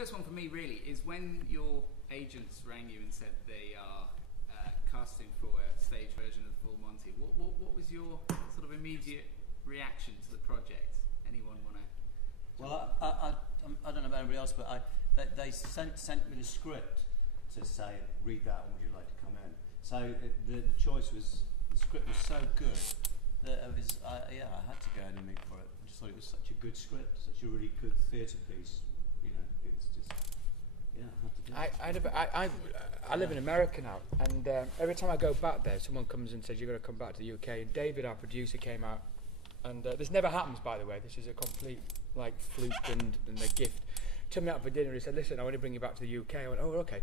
First one for me really is when your agents rang you and said they are casting for a stage version of Full Monty. What was your sort of immediate reaction to the project? Anyone want to? Well, I don't know about anybody else, but they sent me the script to say, read that, and would you like to come in? So the choice was, the script was so good that I had to go in and meet for it. I just thought it was such a good script, such a really good theatre piece. You know, it was just, yeah, I had to do it. I live in America now, and every time I go back there, someone comes and says, you're going to come back to the UK. And David, our producer, came out, and this never happens, by the way. This is a complete fluke and a gift. Took me out for dinner. He said, listen, I want to bring you back to the UK. I went, oh, okay.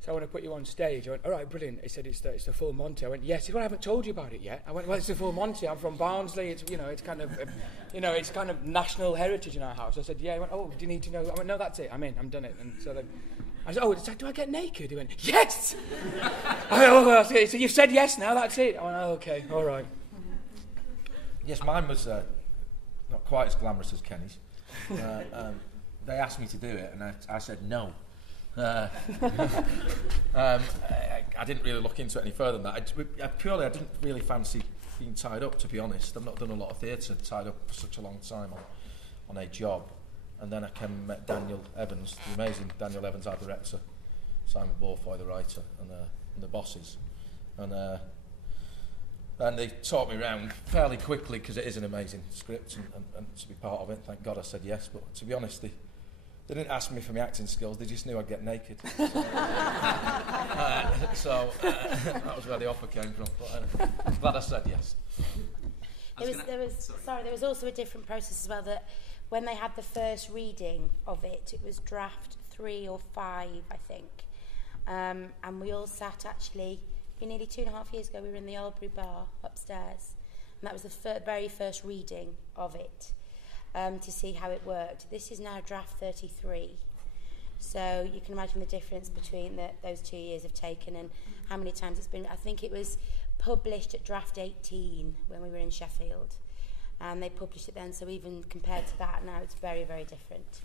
So I want to put you on stage. I went, all right, brilliant. He said, it's the Full Monty. I went, yes. He said, well, I haven't told you about it yet. I went, well, it's the Full Monty. I'm from Barnsley. It's kind of national heritage in our house. I said, yeah. He went, oh, do you need to know? I went, no, that's it. I'm in. I'm done it. And so then I said, oh, do I get naked? He went, yes. I went, oh, okay. So you've said yes now. That's it. I went, oh, okay, all right. Yes, mine was not quite as glamorous as Kenny's. They asked me to do it, and I said no. I didn't really look into it any further than that. I didn't really fancy being tied up, to be honest. I've not done a lot of theatre tied up for such a long time on a job. And then I came and met Daniel Evans, the amazing Daniel Evans, our director, Simon Borfoy, the writer, and the bosses. And they taught me around fairly quickly, because it is an amazing script, and to be part of it, thank God I said yes. But to be honest, they didn't ask me for my acting skills, they just knew I'd get naked. So that was where the offer came from. But I'm glad I said yes. There was also a different process as well, that when they had the first reading of it was draft 3 or 5, I think. And we all sat actually, nearly 2.5 years ago, we were in the Albury Bar upstairs. And that was the very first reading of it. To see how it worked. This is now draft 33. So you can imagine the difference between those 2 years have taken and how many times it's been. I think it was published at draft 18 when we were in Sheffield. And they published it then, so even compared to that now, it's very, very different.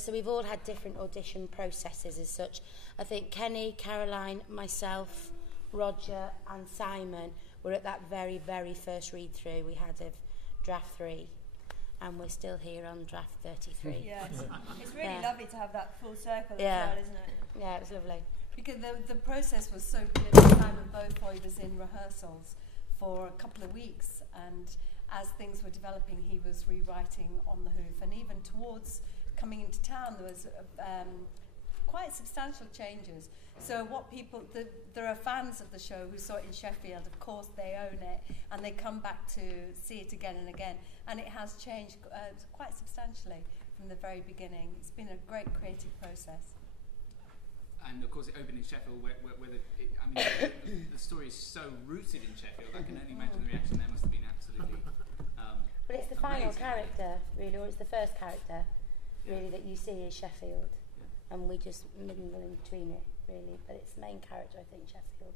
So we've all had different audition processes as such. I think Kenny, Caroline, myself, Roger and Simon were at that very, very first read-through we had of draft 3. And we're still here on draft 33. Yeah, it's really lovely to have that full circle as well, isn't it? Yeah, it was lovely. Because the process was so good. Simon Beaufoy was in rehearsals for a couple of weeks, and as things were developing, he was rewriting on the hoof. And even towards coming into town, there was quite substantial changes. So there are fans of the show who saw it in Sheffield, of course they own it, and they come back to see it again and again. And it has changed quite substantially from the very beginning. It's been a great creative process. And of course it opened in Sheffield where the story is so rooted in Sheffield. I can only imagine the reaction there must have been absolutely But it's the final character, really, or it's the first character, really, that you see is Sheffield. And we just mingle in between it, really. But it's the main character, I think, Sheffield,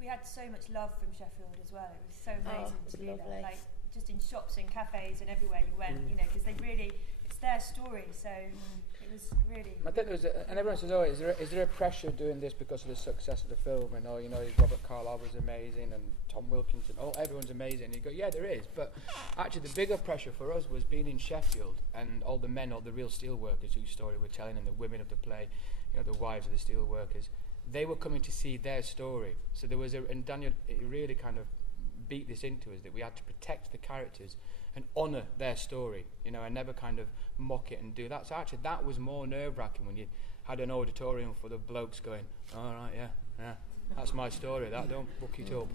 We had so much love from Sheffield as well. It was so amazing to be lovely. there. Just in shops and cafes and everywhere you went, because it's their story, so it was really... I think and everyone says, oh, is there a pressure doing this because of the success of the film? And, Robert Carlyle was amazing, and Tom Wilkinson, everyone's amazing. And you go, yeah, there is. But actually the bigger pressure for us was being in Sheffield, and all the men, all the real steel workers whose story we're telling, and the women of the play, the wives of the steel workers, they were coming to see their story. So there was and Daniel really kind of beat this into us, that we had to protect the characters and honour their story, and never kind of mock it and do that. So actually that was more nerve-wracking when you had an auditorium full of blokes going, all right, yeah, that's my story, that, don't book it up.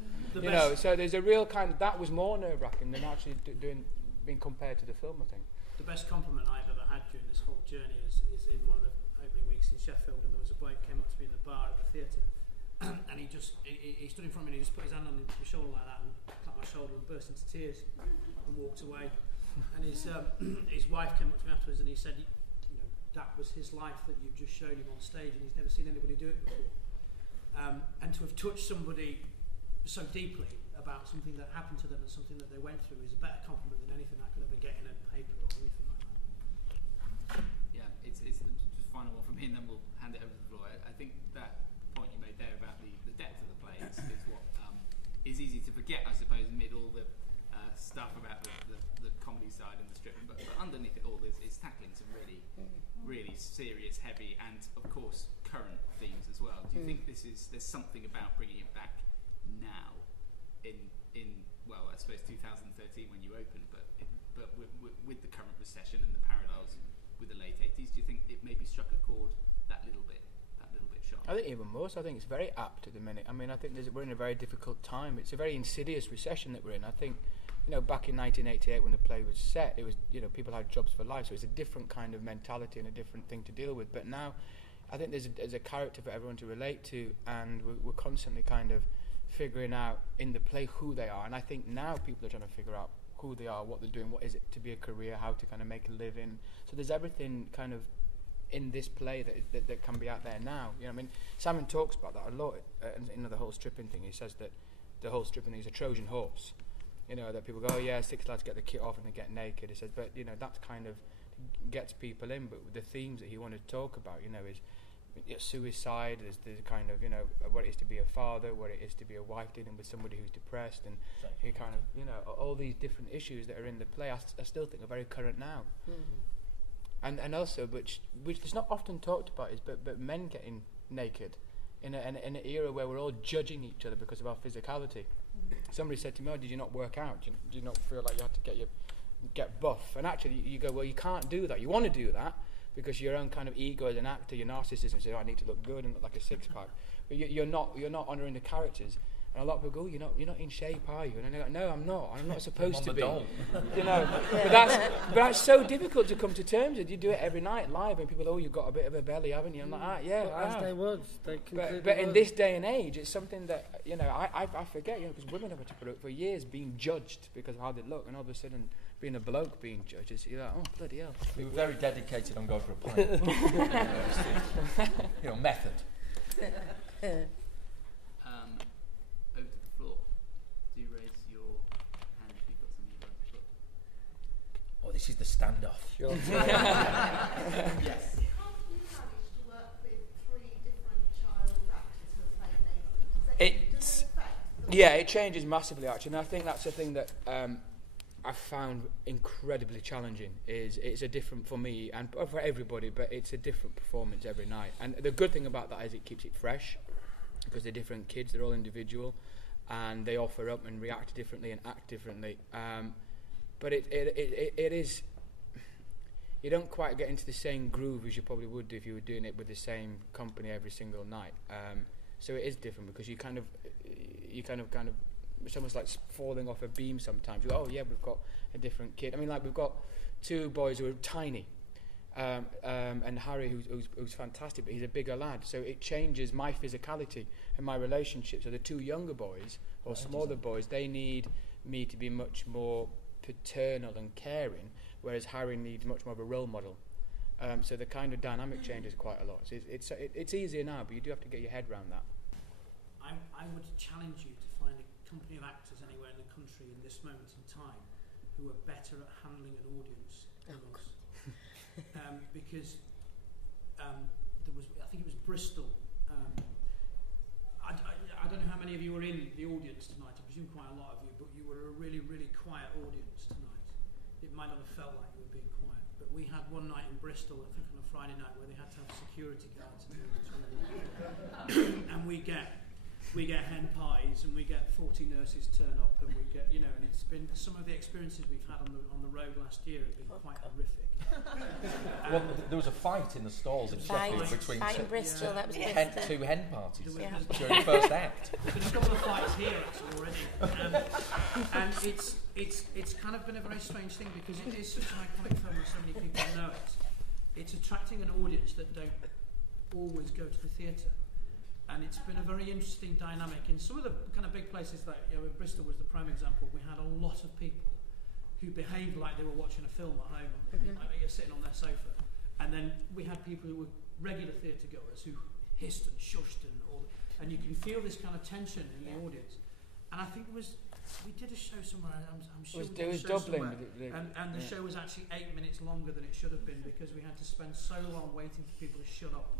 So there's a real that was more nerve-wracking than actually being compared to the film, I think. The best compliment I've ever had during this whole journey is in one of the opening weeks in Sheffield, and there was a bloke came up to me in the bar at the theatre, and he stood in front of me and he just put his hand on my shoulder like that and clapped my shoulder and burst into tears and walked away. And his wife came up to me afterwards and he said, that was his life that you've just shown him on stage, and he's never seen anybody do it before. And to have touched somebody so deeply about something that happened to them and something that they went through is a better compliment than anything I could ever get in a paper or anything like that. Yeah, it's is easy to forget, I suppose, amid all the stuff about the comedy side and the strip, but underneath it all is tackling some really serious, heavy, and of course current themes as well. Do you think there's something about bringing it back now in well, I suppose 2013 when you opened, but with the current recession and the parallels with the late 80s, do you think it maybe struck a chord that little bit sharp? I think even more so. I think it's very apt at the minute. I mean, I think we're in a very difficult time. It's a very insidious recession that we're in. I think, back in 1988 when the play was set, it was, people had jobs for life, so it's a different kind of mentality and a different thing to deal with. But now, I think there's a character for everyone to relate to, and we're constantly kind of figuring out in the play who they are. And I think now people are trying to figure out who they are, what they're doing, what is it to be a career, how to kind of make a living. So there's everything kind of in this play that can be out there now. I mean, Simon talks about that a lot in the whole stripping thing. He says that the whole stripping thing is a Trojan horse. That people go, oh yeah, 6 lads get the kit off and they get naked. He says, but that's kind of gets people in. But the themes that he wanted to talk about, is suicide. There's kind of what it is to be a father, what it is to be a wife dealing with somebody who's depressed, and he kind of all these different issues that are in the play. I still think are very current now. And also, which is not often talked about, is but men getting naked in an era where we're all judging each other because of our physicality. Somebody said to me, "Oh, did you not work out? Do you not feel like you had to get buff?" And actually, you go, "Well, you can't do that. You want to do that because your own kind of ego as an actor, your narcissism says, oh, I need to look good and look like a six-pack." But you're not honouring the characters. And a lot of people go, you're not in shape, are you? And I go, no, I'm not supposed to be. But that's so difficult to come to terms with. You do it every night live, and people go, oh, you've got a bit of a belly, haven't you? I'm like, yeah, as they would. But in this day and age, it's something that I forget, because women have had to put up for years being judged because of how they look, and all of a sudden being a bloke being judged, you're like, oh bloody hell. We were very dedicated on going for a pint. Method. Over to the floor. Do raise your hand if you've got something you'd like to put. Oh, this is the standoff. Sure. Yes. How do you manage to work with 3 different child actors who are playing naked? Does it affect the Yeah, it changes massively actually, and I think that's the thing that I've found incredibly challenging. It's a different for me and for everybody, but it's a different performance every night. And the good thing about that is it keeps it fresh, because they're different kids, they're all individual, and they offer up and react differently and act differently. But it is, you don't quite get into the same groove as you probably would do if you were doing it with the same company every single night. So it is different because you kind of, it's almost like falling off a beam sometimes. You go, oh yeah, we've got a different kid. I mean, like we've got 2 boys who are tiny. And Harry, who's fantastic, but he's a bigger lad, so it changes my physicality and my relationship. So the 2 younger boys or smaller boys, they need me to be much more paternal and caring, whereas Harry needs much more of a role model. So the kind of dynamic changes quite a lot. So it's easier now, but you do have to get your head around that. I would challenge you to find a company of actors anywhere in the country in this moment in time who are better at handling an audience than us. Because I think it was Bristol. I don't know how many of you were in the audience tonight. I presume quite a lot of you, but you were a really, really quiet audience tonight. It might not have felt like you were being quiet, but we had one night in Bristol, I think on a Friday night, where they had to have security guards in the auditorium. And we get hen pies, and we get 40 nurses turn up, and we get, and it's been some of the experiences we've had on the road last year have been quite horrific. Well, there was a fight in the stalls in Sheffield between Bristol, that was 2 hen parties during the first act. There's a couple of fights here actually already, and it's kind of been a very strange thing because it is such an iconic film and so many people know it. It's attracting an audience that don't always go to the theatre. And it's been a very interesting dynamic. In some of the kind of big places, like Bristol was the prime example, we had a lot of people who behaved like they were watching a film at home, like you're sitting on their sofa. And then we had people who were regular theatre goers who hissed and shushed and you can feel this kind of tension in the audience. And I think we did a show somewhere. I'm sure It was Dublin. And the show was actually 8 minutes longer than it should have been because we had to spend so long waiting for people to shut up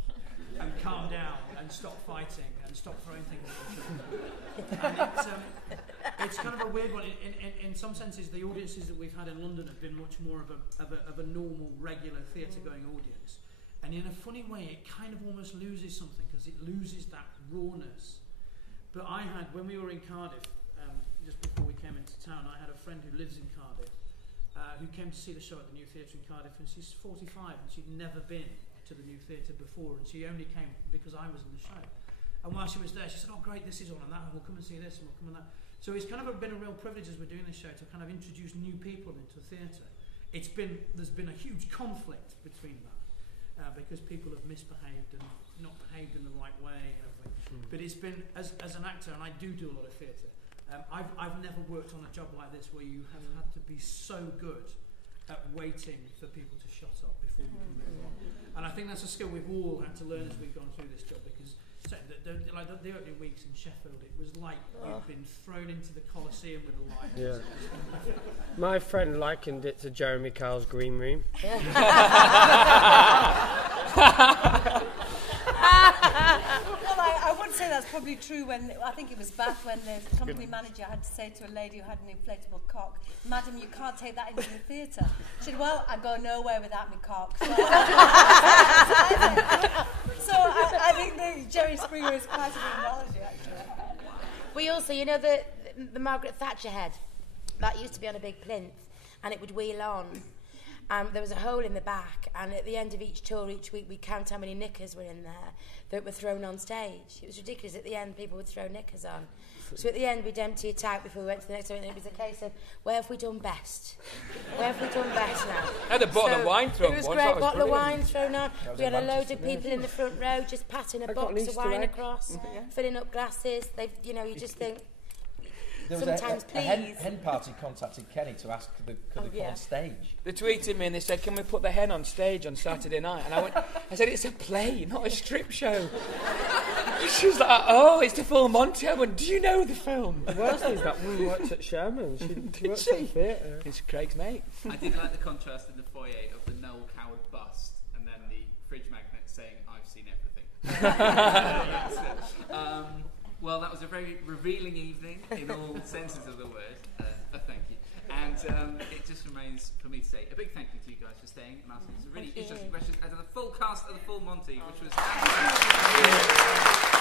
and calm down and stop fighting and stop throwing things at each other. And it's kind of a weird one. In some senses, the audiences that we've had in London have been much more of a normal, regular theatre-going audience. And in a funny way, it kind of almost loses something because it loses that rawness. But I had, when we were in Cardiff, just before we came into town, I had a friend who lives in Cardiff who came to see the show at the New Theatre in Cardiff, and she's 45 and she'd never been to the New Theatre before, and she only came because I was in the show. And while she was there, she said, "Oh great, this is on and that, and we'll come and see this and we'll come and that." So it's kind of been a real privilege as we're doing this show to kind of introduce new people into theatre. There's been a huge conflict between that. Because people have misbehaved and not behaved in the right way and everything. But it's been, as an actor, and I do a lot of theatre, I've never worked on a job like this where you have had to be so good at waiting for people to shut up before you can move on. And I think that's a skill we've all had to learn as we've gone through this job, because the opening weeks in Sheffield, it was like you'd been thrown into the Colosseum with a lion. Yeah. My friend likened it to Jeremy Kyle's Green Room. Well, I would say that's probably true when, I think it was Bath, when the company manager had to say to a lady who had an inflatable cock, "Madam, you can't take that into the theatre." She said, "Well, I go nowhere without my cock." So I think that Jerry Springer is quite a good analogy, actually. We also, the Margaret Thatcher head, that used to be on a big plinth, and it would wheel on. There was a hole in the back, and at the end of each tour, each week, we'd count how many knickers were in there that were thrown on stage. It was ridiculous. At the end, people would throw knickers on. So at the end, we'd empty it out before we went to the next one, and it was a case of, where have we done best? Where have we done best now? I had a bottle of wine thrown. It was great, bottle of wine thrown on. We had a load of people in the front row just passing a box of wine across, filling up glasses. You just think, there was sometimes a hen party contacted Kenny to ask could they come on stage. They tweeted me and they said, "Can we put the hen on stage on Saturday night?" And I said, "It's a play, not a strip show." She was like, "Oh, it's the full Monty." I went, "Do you know the film?" Well, says that woman worked at Sherman. She worked at the theatre. It's Craig's mate. I did like the contrast in the foyer of the Noel Coward bust and then the fridge magnet saying, "I've seen everything." Well, that was a very revealing evening in all senses of the word. Thank you. And it just remains for me to say a big thank you to you guys for staying and asking some really interesting questions, as of the full cast of the full Monty, which was absolutely